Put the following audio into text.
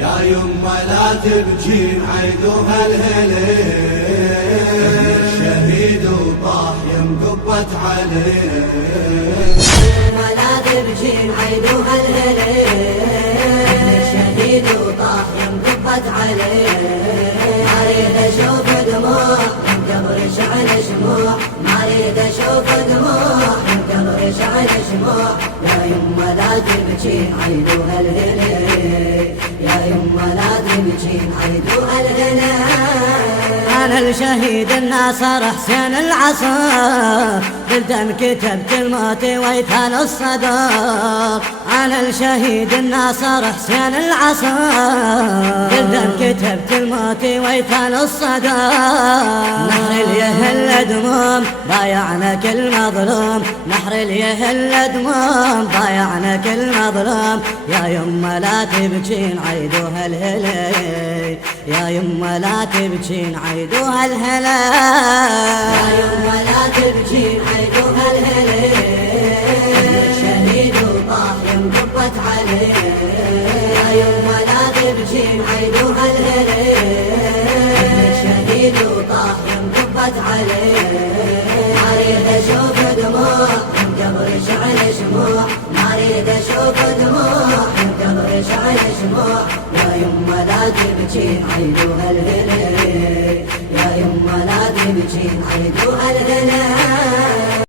يا يما لا تبجين عيدوها الهليل، الشهيد وطاح يم قبت عليه. يما لا تبجين عيدوها الهليل، الشهيد وطاح يم قبت عليه. اريد اشوف دموع من قبر شعل شموع، ما اريد اشوف دموع من قبر شعل شموع. يا يما لا تبجين عيدوها الهليل، يا يما لا تبجين عيدوها الهليل. أنا الشهيد الناصر حسين العصر، بالدم كتبت الموت ويتهان الصدر. أنا الشهيد الناصر حسين العصر، بالدم كتبت الموت ويتهان الصدر. نحر اليهل دموم ضايعنا كل مظلوم، نحر اليهل دموم ضايعنا كل مظلوم. يا يما لا تبكين عيدوها الهليل، يا يما لا تبكين عيدوها الهليل. يا يما لا تبكين عيدوها الهليل، الشهيد وطاح يم قبت عليه. يا يما لا تبكين عيدوها الهليل، الشهيد وطاح يم قبت عليه. اريد اشوف دموع من قبر شعل شموع، ما اريد اشوف دموع من قبر شعل شموع. يا يما لا تبكين عيدوها الهليل، يا يما لا تبكين عيدوها الهليل.